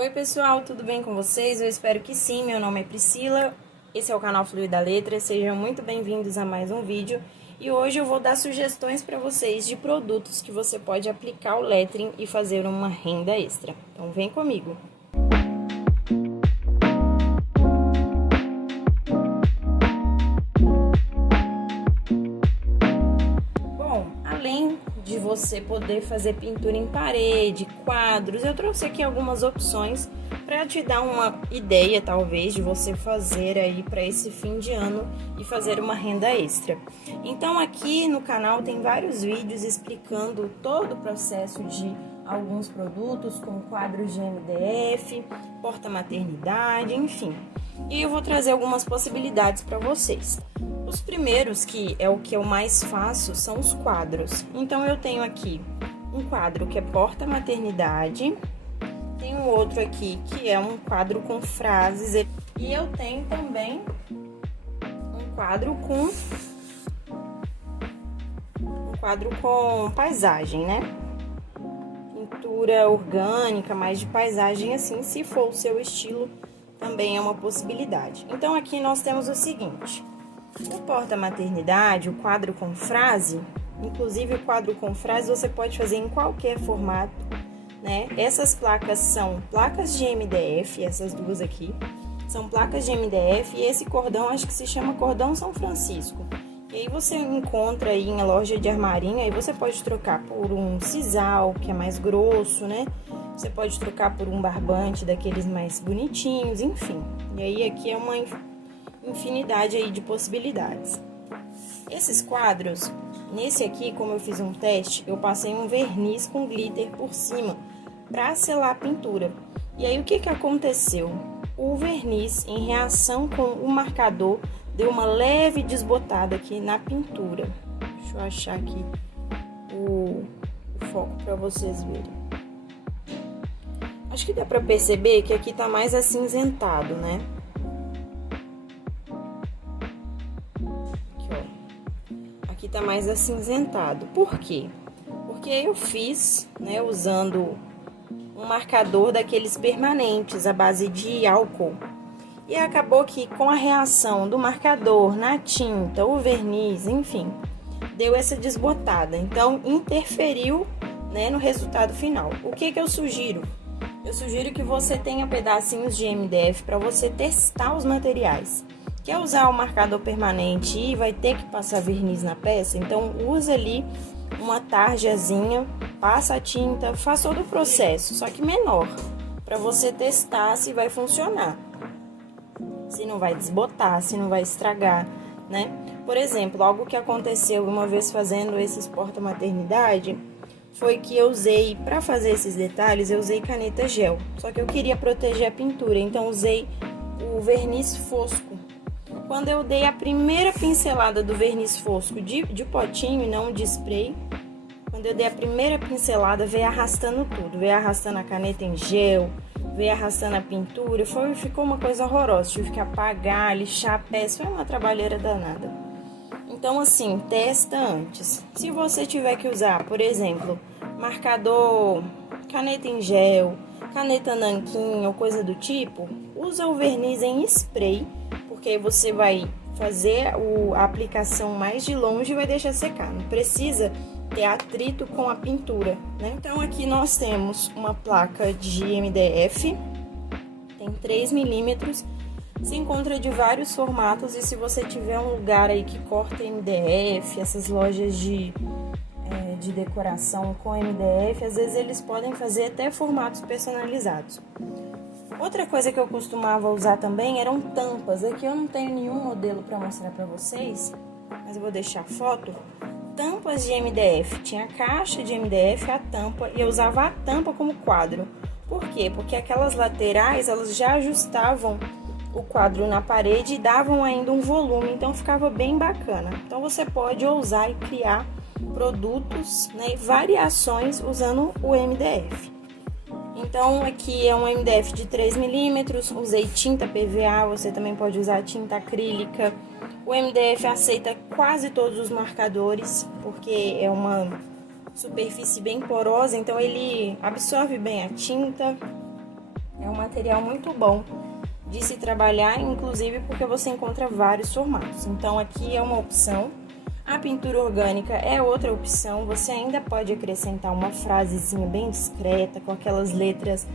Oi pessoal, tudo bem com vocês? Eu espero que sim, meu nome é Priscila, esse é o canal Fluir da Letra, sejam muito bem-vindos a mais um vídeo. E hoje eu vou dar sugestões para vocês de produtos que você pode aplicar o lettering e fazer uma renda extra. Então vem comigo! Além de você poder fazer pintura em parede, quadros, eu trouxe aqui algumas opções para te dar uma ideia, talvez, de você fazer aí para esse fim de ano e fazer uma renda extra. Então, aqui no canal tem vários vídeos explicando todo o processo de alguns produtos, como quadros de MDF, porta-maternidade, enfim. E eu vou trazer algumas possibilidades para vocês. Os primeiros, que é o que eu mais faço, são os quadros. Então, eu tenho aqui um quadro que é porta-maternidade, tem um outro aqui que é um quadro com frases, e eu tenho também um quadro com paisagem, né? Pintura orgânica, mais de paisagem assim, se for o seu estilo, também é uma possibilidade. Então, aqui nós temos o seguinte: o porta-maternidade, o quadro com frase, inclusive o quadro com frase você pode fazer em qualquer formato, né? Essas placas são placas de MDF, essas duas aqui, são placas de MDF, e esse cordão acho que se chama cordão São Francisco. E aí você encontra aí em loja de armarinho, aí você pode trocar por um sisal, que é mais grosso, né? Você pode trocar por um barbante daqueles mais bonitinhos, enfim. E aí aqui é uma infinidade aí de possibilidades. Esses quadros, nesse aqui, como eu fiz um teste, eu passei um verniz com glitter por cima para selar a pintura. E aí o que aconteceu? O verniz, em reação com o marcador, deu uma leve desbotada aqui na pintura. Deixa eu achar aqui o foco para vocês verem. Acho que dá para perceber que aqui tá mais acinzentado, né? Aqui tá mais acinzentado. Por quê? Porque eu fiz, né, usando um marcador daqueles permanentes à base de álcool. E acabou que com a reação do marcador na tinta, o verniz, enfim, deu essa desbotada. Então, interferiu, né, no resultado final. O que eu sugiro? Eu sugiro que você tenha pedacinhos de MDF para você testar os materiais. Quer usar o marcador permanente e vai ter que passar verniz na peça? Então, usa ali uma tarjazinha, passa a tinta, faz todo o processo, só que menor, para você testar se vai funcionar. Se não vai desbotar, se não vai estragar, né? Por exemplo, algo que aconteceu uma vez fazendo esses porta-maternidade foi que eu usei, para fazer esses detalhes, eu usei caneta gel. Só que eu queria proteger a pintura, então usei o verniz fosco. Quando eu dei a primeira pincelada do verniz fosco de potinho e não de spray, quando eu dei a primeira pincelada, veio arrastando tudo. Veio arrastando a caneta em gel, veio arrastando a pintura, ficou uma coisa horrorosa. Tive que apagar, lixar a peça, foi uma trabalheira danada. Então, assim, testa antes. Se você tiver que usar, por exemplo, marcador, caneta em gel, caneta nanquim ou coisa do tipo, usa o verniz em spray, porque aí você vai fazer a aplicação mais de longe e vai deixar secar. Não precisa ter atrito com a pintura, né? Então, aqui nós temos uma placa de MDF, tem 3 milímetros, se encontra de vários formatos, e se você tiver um lugar aí que corta MDF, essas lojas de decoração com MDF, às vezes eles podem fazer até formatos personalizados. Outra coisa que eu costumava usar também eram tampas. Aqui eu não tenho nenhum modelo para mostrar para vocês, mas eu vou deixar a foto. Tampas de MDF, tinha a caixa de MDF, a tampa, e eu usava a tampa como quadro. Por quê? Porque aquelas laterais, elas já ajustavam o quadro na parede e davam ainda um volume, então ficava bem bacana. Então você pode ousar e criar produtos, né, variações usando o MDF. Então aqui é um MDF de 3 milímetros, usei tinta PVA, você também pode usar tinta acrílica. O MDF aceita quase todos os marcadores, porque é uma superfície bem porosa, então ele absorve bem a tinta. É um material muito bom de se trabalhar, inclusive porque você encontra vários formatos. Então aqui é uma opção. A pintura orgânica é outra opção. Você ainda pode acrescentar uma frasezinha bem discreta, com aquelas letras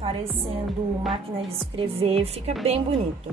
parecendo máquina de escrever, fica bem bonito.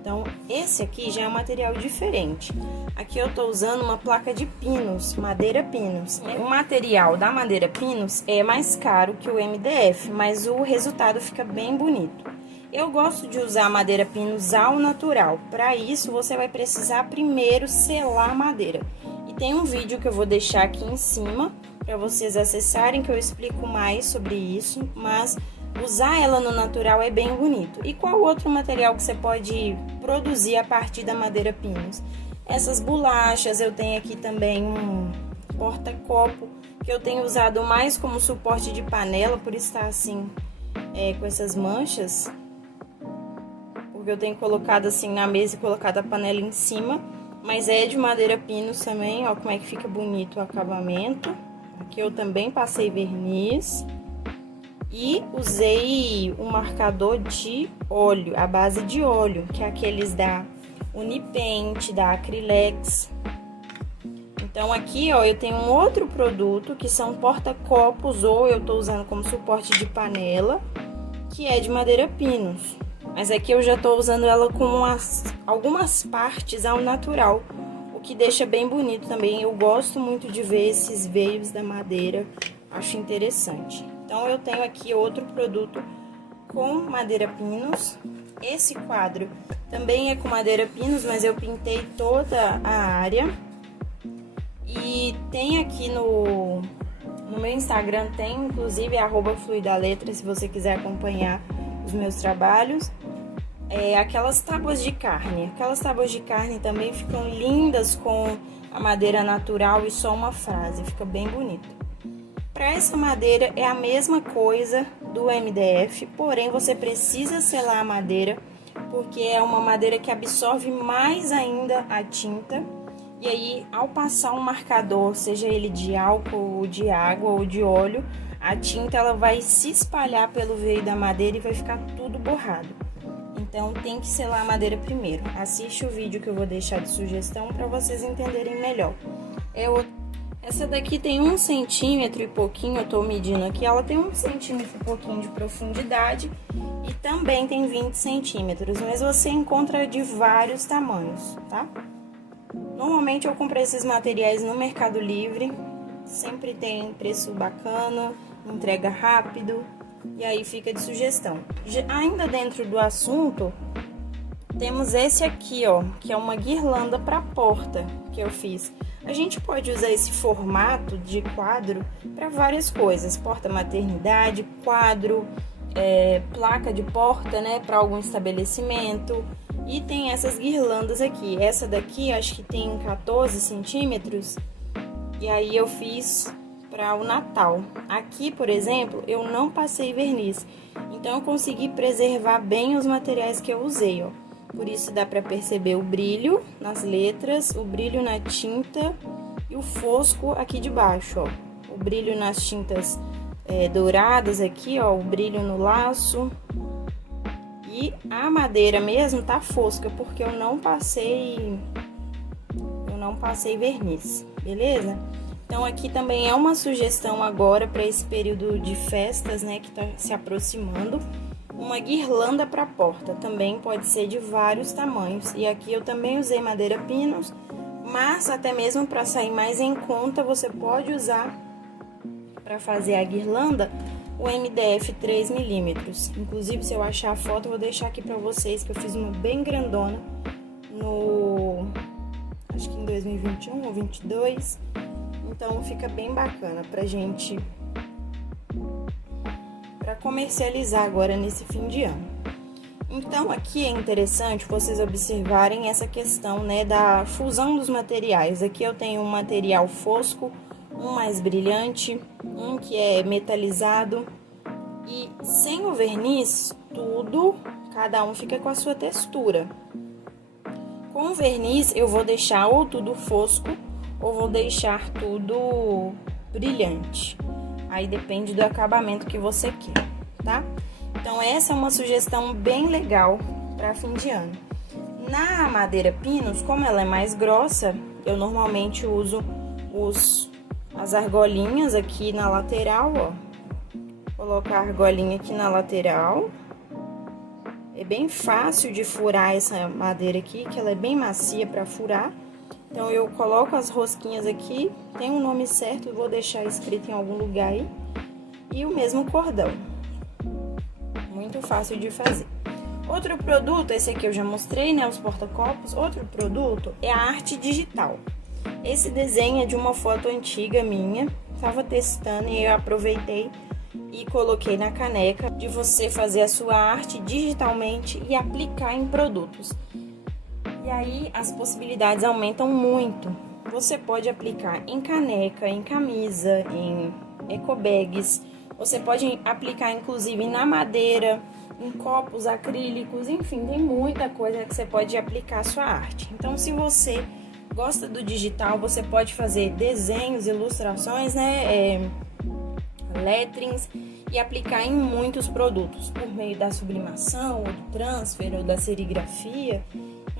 Então esse aqui já é um material diferente. Aqui eu tô usando uma placa de pinos, madeira pinos. O material da madeira pinos é mais caro que o MDF, mas o resultado fica bem bonito. Eu gosto de usar madeira pinos ao natural. Para isso, você vai precisar primeiro selar a madeira. E tem um vídeo que eu vou deixar aqui em cima para vocês acessarem, que eu explico mais sobre isso, mas usar ela no natural é bem bonito. E qual outro material que você pode produzir a partir da madeira pinos? Essas bolachas, eu tenho aqui também um porta-copo, que eu tenho usado mais como suporte de panela, por estar assim, com essas manchas. Porque eu tenho colocado assim na mesa e colocado a panela em cima. Mas é de madeira pinos também, ó como é que fica bonito o acabamento. Aqui eu também passei verniz. E usei um marcador de óleo, a base de óleo, que é aqueles da Unipaint, da Acrylex. Então aqui, ó, eu tenho um outro produto, que são porta-copos, ou eu tô usando como suporte de panela, que é de madeira pinos. Mas aqui eu já tô usando ela com algumas partes ao natural, o que deixa bem bonito também. Eu gosto muito de ver esses veios da madeira, acho interessante. Então eu tenho aqui outro produto com madeira pinos. Esse quadro também é com madeira pinos, mas eu pintei toda a área. E tem aqui no meu Instagram, tem inclusive @fluidaletra, se você quiser acompanhar os meus trabalhos. Aquelas tábuas de carne. Aquelas tábuas de carne também ficam lindas com a madeira natural e só uma frase, fica bem bonito. Para essa madeira é a mesma coisa do MDF, porém você precisa selar a madeira, porque é uma madeira que absorve mais ainda a tinta. E aí, ao passar um marcador, seja ele de álcool, ou de água ou de óleo, a tinta ela vai se espalhar pelo veio da madeira e vai ficar tudo borrado. Então tem que selar a madeira primeiro. Assiste o vídeo que eu vou deixar de sugestão para vocês entenderem melhor. Essa daqui tem 1 centímetro e pouquinho, eu tô medindo aqui, ela tem 1 centímetro e pouquinho de profundidade e também tem 20 centímetros, mas você encontra de vários tamanhos, tá? Normalmente eu comprei esses materiais no Mercado Livre, sempre tem preço bacana, entrega rápido, e aí fica de sugestão. Ainda dentro do assunto, temos esse aqui, ó, que é uma guirlanda para porta que eu fiz. A gente pode usar esse formato de quadro para várias coisas, porta-maternidade, quadro, placa de porta, né, para algum estabelecimento. E tem essas guirlandas aqui. Essa daqui, acho que tem 14 centímetros, e aí eu fiz para o Natal. Aqui, por exemplo, eu não passei verniz, então eu consegui preservar bem os materiais que eu usei, ó. Por isso dá para perceber o brilho nas letras, o brilho na tinta e o fosco aqui de baixo, ó. O brilho nas tintas douradas aqui, ó, o brilho no laço. E a madeira mesmo tá fosca, porque eu não passei verniz, beleza? Então aqui também é uma sugestão agora para esse período de festas, né, que tá se aproximando. Uma guirlanda para porta, também pode ser de vários tamanhos. E aqui eu também usei madeira pinos, mas até mesmo para sair mais em conta, você pode usar para fazer a guirlanda o MDF 3mm. Inclusive, se eu achar a foto, eu vou deixar aqui para vocês, que eu fiz uma bem grandona acho que em 2021 ou 2022. Então fica bem bacana para comercializar agora nesse fim de ano. Então aqui é interessante vocês observarem essa questão, né, da fusão dos materiais. Aqui eu tenho um material fosco, um mais brilhante, um que é metalizado, e sem o verniz cada um fica com a sua textura. Com o verniz eu vou deixar ou tudo fosco ou vou deixar tudo brilhante. Aí depende do acabamento que você quer, tá? Então essa é uma sugestão bem legal para fim de ano. Na madeira Pinus, como ela é mais grossa, eu normalmente uso as argolinhas aqui na lateral, ó. Colocar a argolinha aqui na lateral. É bem fácil de furar essa madeira aqui, que ela é bem macia para furar. Então eu coloco as rosquinhas aqui, tem um nome certo, vou deixar escrito em algum lugar aí. E o mesmo cordão. Muito fácil de fazer. Outro produto, esse aqui eu já mostrei, né, os porta-copos. Outro produto é a arte digital. Esse desenho é de uma foto antiga minha, tava testando e eu aproveitei e coloquei na caneca de você fazer a sua arte digitalmente e aplicar em produtos. E aí as possibilidades aumentam muito. Você pode aplicar em caneca, em camisa, em ecobags. Você pode aplicar inclusive na madeira, em copos acrílicos, enfim, tem muita coisa que você pode aplicar a sua arte. Então, se você gosta do digital, você pode fazer desenhos, ilustrações, né, letterings e aplicar em muitos produtos, por meio da sublimação, ou do transfer, ou da serigrafia,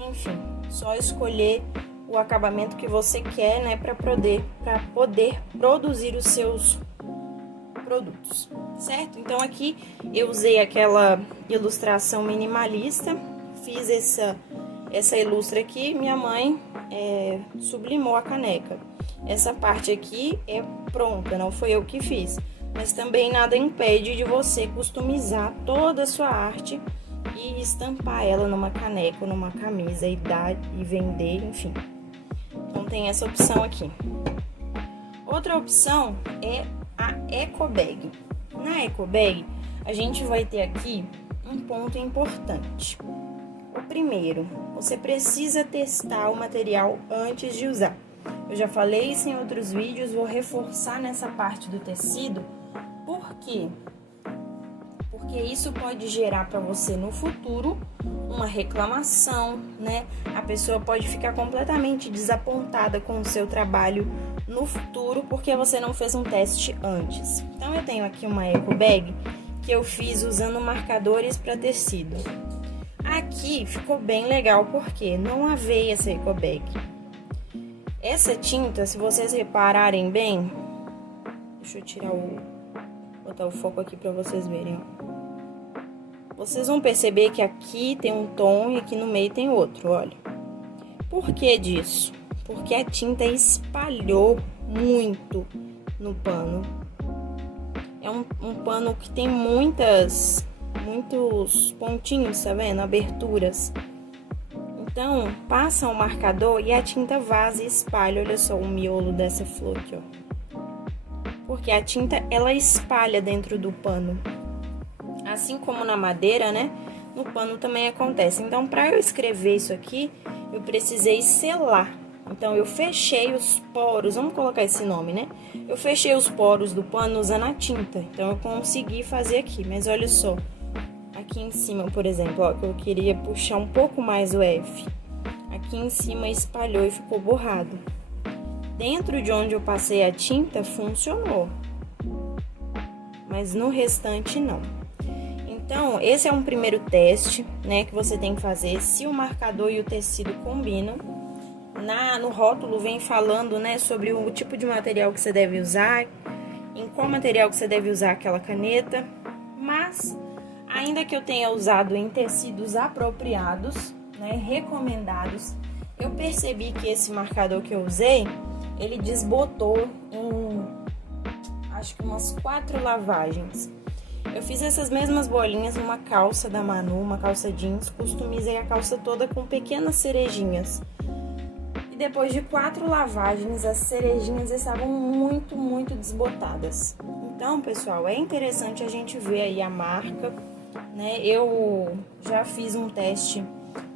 enfim, só escolher o acabamento que você quer, né, para poder produzir os seus produtos, certo? Então aqui eu usei aquela ilustração minimalista, fiz essa ilustra aqui, minha mãe sublimou a caneca. Essa parte aqui é pronta, não foi eu que fiz, mas também nada impede de você customizar toda a sua arte e estampar ela numa caneca ou numa camisa e dar e vender, enfim. Então tem essa opção aqui. Outra opção é a ecobag. Na ecobag, a gente vai ter aqui um ponto importante. O primeiro, você precisa testar o material antes de usar. Eu já falei isso em outros vídeos, vou reforçar nessa parte do tecido. Por quê? Porque isso pode gerar para você no futuro uma reclamação, né? A pessoa pode ficar completamente desapontada com o seu trabalho no futuro porque você não fez um teste antes. Então eu tenho aqui uma ecobag que eu fiz usando marcadores para tecido. Aqui ficou bem legal porque não havia essa ecobag. Essa tinta, se vocês repararem bem, deixa eu tirar botar o foco aqui para vocês verem, ó. Vocês vão perceber que aqui tem um tom e aqui no meio tem outro, olha. Por que disso? Porque a tinta espalhou muito no pano. É um pano que tem muitos pontinhos, tá vendo? Aberturas. Então, passa o marcador e a tinta vaza e espalha. Olha só o miolo dessa flor aqui, ó. Porque a tinta, ela espalha dentro do pano. Assim como na madeira, né? No pano também acontece. Então, para eu escrever isso aqui, eu precisei selar. Então, eu fechei os poros, vamos colocar esse nome, né? Eu fechei os poros do pano usando a tinta. Então, eu consegui fazer aqui. Mas olha só, aqui em cima, por exemplo, ó, que eu queria puxar um pouco mais o F. Aqui em cima espalhou e ficou borrado. Dentro de onde eu passei a tinta, funcionou. Mas no restante, não. Então, esse é um primeiro teste, né, que você tem que fazer, se o marcador e o tecido combinam. No rótulo vem falando, né, sobre o tipo de material que você deve usar, em qual material que você deve usar aquela caneta. Mas, ainda que eu tenha usado em tecidos apropriados, né, recomendados, eu percebi que esse marcador que eu usei, ele desbotou em, acho que umas 4 lavagens. Eu fiz essas mesmas bolinhas numa calça da Manu, uma calça jeans, customizei a calça toda com pequenas cerejinhas. E depois de 4 lavagens, as cerejinhas estavam muito desbotadas. Então, pessoal, é interessante a gente ver aí a marca, né? Eu já fiz um teste,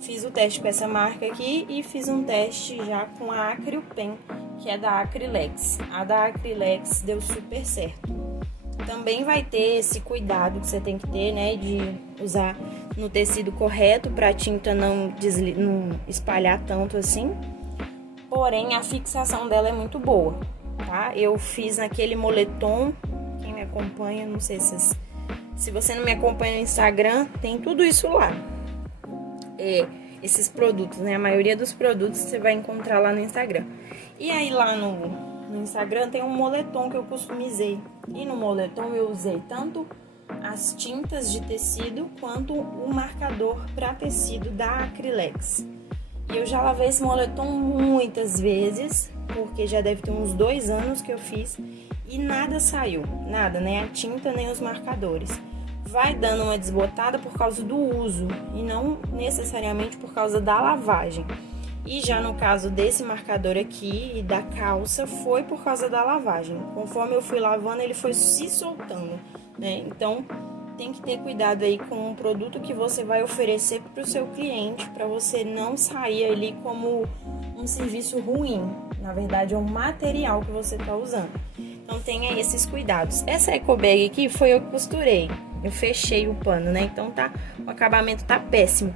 fiz o teste com essa marca aqui e fiz um teste já com a Acryl-Pen, que é da Acrylex. A da Acrylex deu super certo. Também vai ter esse cuidado que você tem que ter, né, de usar no tecido correto para a tinta não espalhar tanto assim. Porém, a fixação dela é muito boa, tá? Eu fiz naquele moletom, quem me acompanha, não sei se vocês Se você não me acompanha no Instagram, tem tudo isso lá. Esses produtos, né? A maioria dos produtos você vai encontrar lá no Instagram. E aí lá no Instagram tem um moletom que eu customizei. E no moletom eu usei tanto as tintas de tecido quanto o marcador para tecido da Acrylex. E eu já lavei esse moletom muitas vezes, porque já deve ter uns 2 anos que eu fiz e nada saiu, nada, nem a tinta nem os marcadores. Vai dando uma desbotada por causa do uso e não necessariamente por causa da lavagem. E já no caso desse marcador aqui e da calça, foi por causa da lavagem. Conforme eu fui lavando, ele foi se soltando, né? Então, tem que ter cuidado aí com o produto que você vai oferecer para o seu cliente, para você não sair ali como um serviço ruim. Na verdade, é um material que você está usando. Então, tenha esses cuidados. Essa eco bag aqui foi eu que costurei. Eu fechei o pano, né? Então, o acabamento tá péssimo.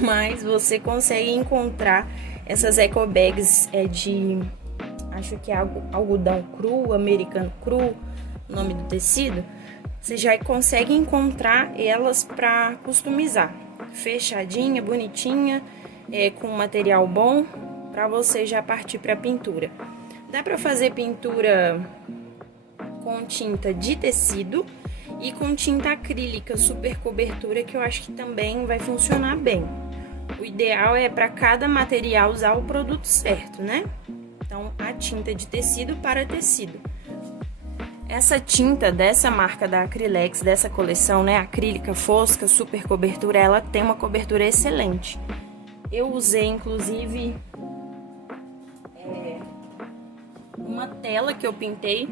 Mas você consegue encontrar essas eco bags acho que é algodão cru, americano cru, o nome do tecido. Você já consegue encontrar elas para customizar. Fechadinha, bonitinha, com material bom, para você já partir para pintura. Dá para fazer pintura com tinta de tecido e com tinta acrílica super cobertura, que eu acho que também vai funcionar bem. O ideal é para cada material usar o produto certo, né? Então, a tinta de tecido para tecido. Essa tinta dessa marca da Acrylex, dessa coleção, né, acrílica fosca, super cobertura, ela tem uma cobertura excelente. Eu usei, inclusive, uma tela que eu pintei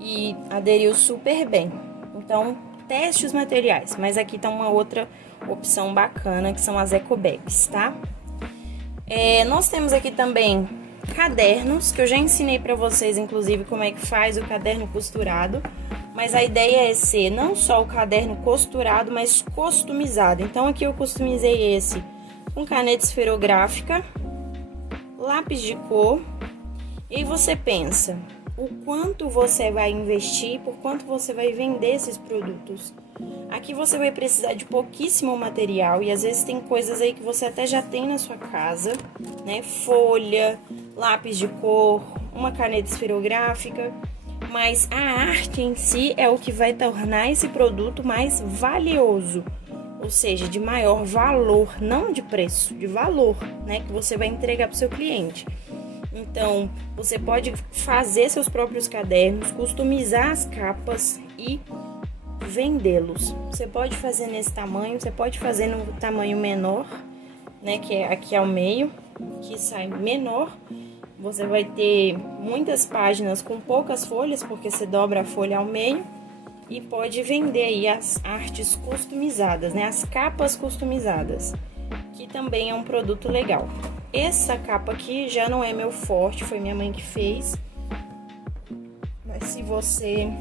e aderiu super bem. Então, teste os materiais, mas aqui tá uma outra opção bacana, que são as eco bags, tá? Nós temos aqui também cadernos, que eu já ensinei pra vocês, inclusive, como é que faz o caderno costurado, mas a ideia é ser não só o caderno costurado, mas customizado. Então, aqui eu customizei esse com caneta esferográfica, lápis de cor, e aí você pensa o quanto você vai investir, por quanto você vai vender esses produtos. Aqui você vai precisar de pouquíssimo material e às vezes tem coisas aí que você até já tem na sua casa, né? Folha, lápis de cor, uma caneta esferográfica, mas a arte em si é o que vai tornar esse produto mais valioso, ou seja, de maior valor, não de preço, de valor, né? Que você vai entregar para o seu cliente. Então, você pode fazer seus próprios cadernos, customizar as capas e vendê-los. Você pode fazer nesse tamanho, você pode fazer no tamanho menor, né, que é aqui ao meio, que sai menor. Você vai ter muitas páginas com poucas folhas, porque você dobra a folha ao meio, e pode vender aí as artes customizadas, né, as capas customizadas, que também é um produto legal. Essa capa aqui já não é meu forte, foi minha mãe que fez. Mas se você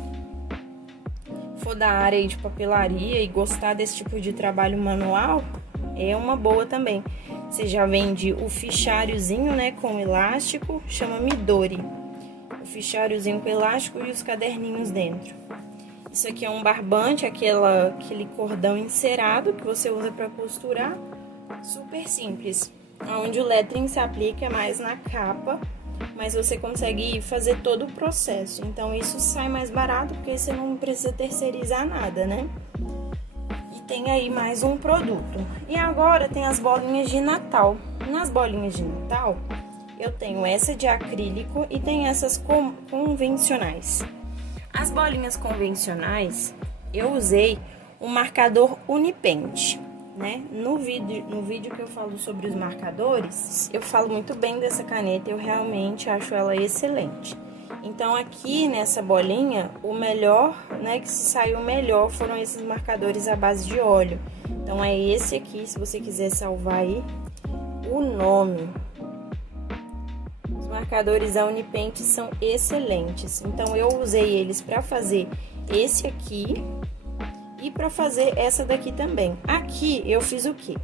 for da área de papelaria e gostar desse tipo de trabalho manual, é uma boa também. Você já vende o fichariozinho, né, com elástico, chama Midori. O fichariozinho com elástico e os caderninhos dentro. Isso aqui é um barbante, aquele cordão encerado que você usa para costurar. Super simples. Onde o lettering se aplica é mais na capa, mas você consegue fazer todo o processo. Então, isso sai mais barato, porque você não precisa terceirizar nada, né? E tem aí mais um produto. E agora tem as bolinhas de Natal. Nas bolinhas de Natal, eu tenho essa de acrílico e tem essas convencionais. As bolinhas convencionais, eu usei o marcador Unipente. Né? No vídeo que eu falo sobre os marcadores, eu falo muito bem dessa caneta, eu realmente acho ela excelente. Então, aqui nessa bolinha, o melhor, né, que se saiu melhor foram esses marcadores à base de óleo. Então, é esse aqui, se você quiser salvar aí o nome. Os marcadores da Unipente são excelentes. Então, eu usei eles para fazer esse aqui e para fazer essa daqui também. Aqui eu fiz o quê?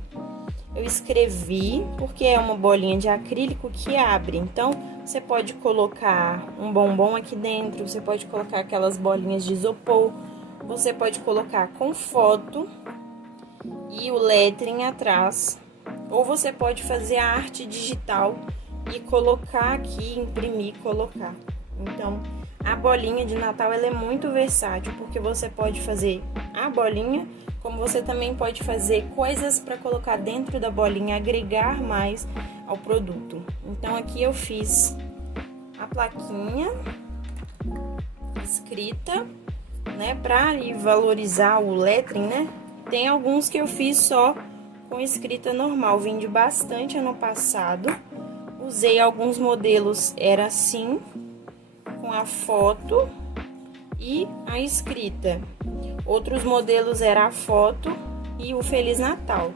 Eu escrevi, porque é uma bolinha de acrílico que abre. Então, você pode colocar um bombom aqui dentro, você pode colocar aquelas bolinhas de isopor, você pode colocar com foto e o lettering atrás, ou você pode fazer a arte digital e colocar aqui, imprimir e colocar. Então, a bolinha de Natal ela é muito versátil, porque você pode fazer a bolinha, como você também pode fazer coisas para colocar dentro da bolinha, agregar mais ao produto. Então, aqui eu fiz a plaquinha escrita, né, para valorizar o lettering, né? Tem alguns que eu fiz só com escrita normal, vendi bastante ano passado. Usei alguns modelos, era assim, com a foto e a escrita. Outros modelos era a foto e o Feliz Natal,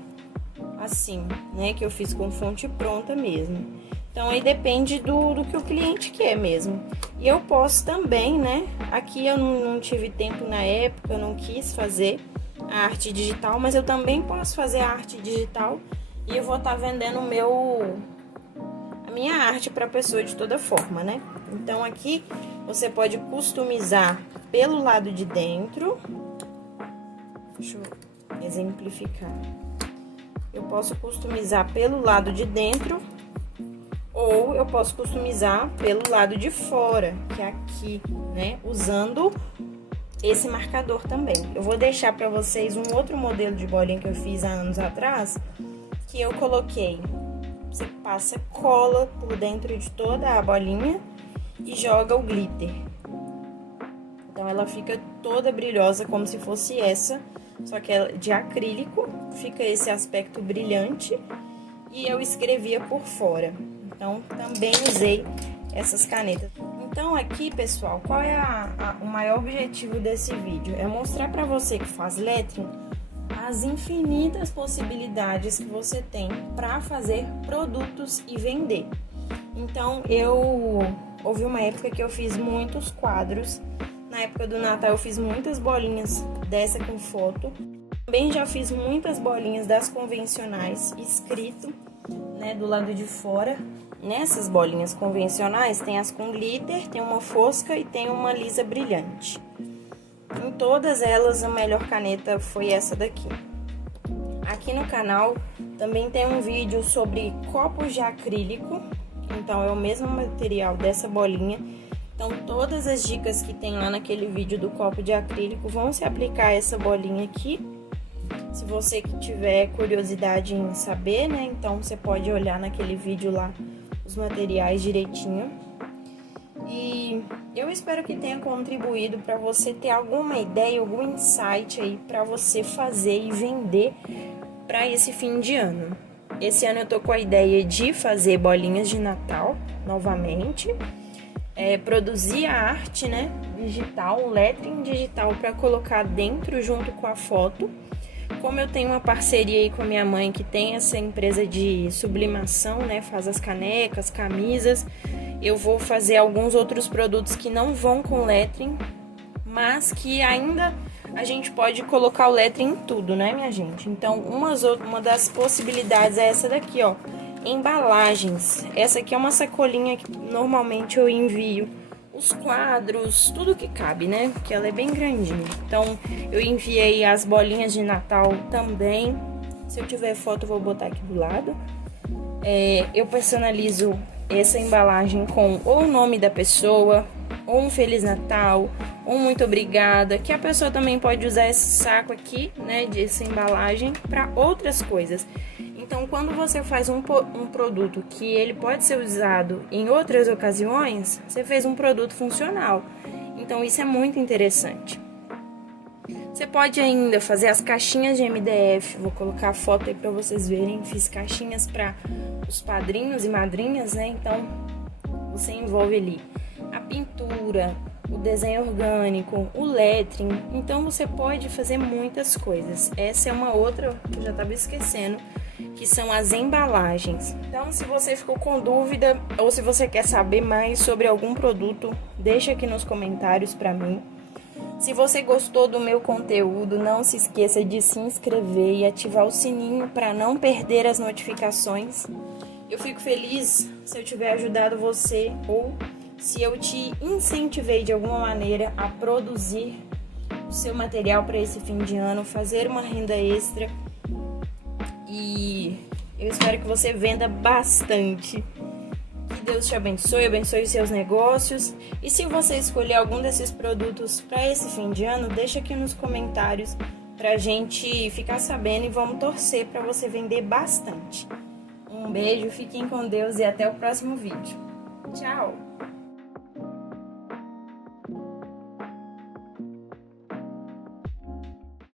assim, né, que eu fiz com fonte pronta mesmo. Então, aí depende do que o cliente quer mesmo. E eu posso também, né, aqui eu não tive tempo na época, eu não quis fazer a arte digital, mas eu também posso fazer a arte digital e eu vou estar vendendo a minha arte para a pessoa de toda forma, né? Então, aqui você pode customizar pelo lado de dentro. Deixa eu exemplificar. Eu posso customizar pelo lado de dentro ou eu posso customizar pelo lado de fora, que é aqui, né? Usando esse marcador também. Eu vou deixar para vocês um outro modelo de bolinha que eu fiz há anos atrás, que eu coloquei. Você passa cola por dentro de toda a bolinha e joga o glitter. Então, ela fica toda brilhosa, como se fosse essa, só que ela de acrílico, fica esse aspecto brilhante, e eu escrevia por fora. Então, também usei essas canetas. Então, aqui, pessoal, qual é o maior objetivo desse vídeo? É mostrar para você que faz lettering as infinitas possibilidades que você tem para fazer produtos e vender. Então, houve uma época que eu fiz muitos quadros. Na época do Natal eu fiz muitas bolinhas dessa com foto. Também já fiz muitas bolinhas das convencionais, escrito, né, do lado de fora. Nessas bolinhas convencionais tem as com glitter, tem uma fosca e tem uma lisa brilhante. Em todas elas, a melhor caneta foi essa daqui. Aqui no canal também tem um vídeo sobre copos de acrílico. Então, é o mesmo material dessa bolinha. Então, todas as dicas que tem lá naquele vídeo do copo de acrílico vão se aplicar a essa bolinha aqui. Se você que tiver curiosidade em saber, né? Então, você pode olhar naquele vídeo lá os materiais direitinho. E eu espero que tenha contribuído para você ter alguma ideia, algum insight aí para você fazer e vender para esse fim de ano. Esse ano eu tô com a ideia de fazer bolinhas de Natal novamente, produzir a arte, né, digital, um lettering digital para colocar dentro junto com a foto. Como eu tenho uma parceria aí com a minha mãe que tem essa empresa de sublimação, né, faz as canecas, camisas, eu vou fazer alguns outros produtos que não vão com lettering, mas que ainda a gente pode colocar o lettering em tudo, né, minha gente? Então, uma das possibilidades é essa daqui, ó, embalagens. Essa aqui é uma sacolinha que normalmente eu envio os quadros, tudo que cabe, né? Porque ela é bem grandinha. Então, eu enviei as bolinhas de Natal também. Se eu tiver foto, eu vou botar aqui do lado. Eu personalizo essa embalagem com ou o nome da pessoa, ou um Feliz Natal, ou um muito obrigada, que a pessoa também pode usar esse saco aqui, né, dessa embalagem, para outras coisas. Então, quando você faz um produto que ele pode ser usado em outras ocasiões, você fez um produto funcional. Então, isso é muito interessante. Você pode ainda fazer as caixinhas de MDF. Vou colocar a foto aí para vocês verem. Fiz caixinhas para os padrinhos e madrinhas, né? Então, você envolve ali a pintura, o desenho orgânico, o lettering. Então, você pode fazer muitas coisas. Essa é uma outra que eu já estava esquecendo, que são as embalagens. Então, se você ficou com dúvida ou se você quer saber mais sobre algum produto, deixa aqui nos comentários para mim. Se você gostou do meu conteúdo, não se esqueça de se inscrever e ativar o sininho para não perder as notificações. Eu fico feliz se eu tiver ajudado você ou se eu te incentivei de alguma maneira a produzir o seu material para esse fim de ano, fazer uma renda extra. E eu espero que você venda bastante. Que Deus te abençoe os seus negócios. E se você escolher algum desses produtos para esse fim de ano, deixa aqui nos comentários pra gente ficar sabendo e vamos torcer para você vender bastante. Um beijo, fiquem com Deus e até o próximo vídeo. Tchau!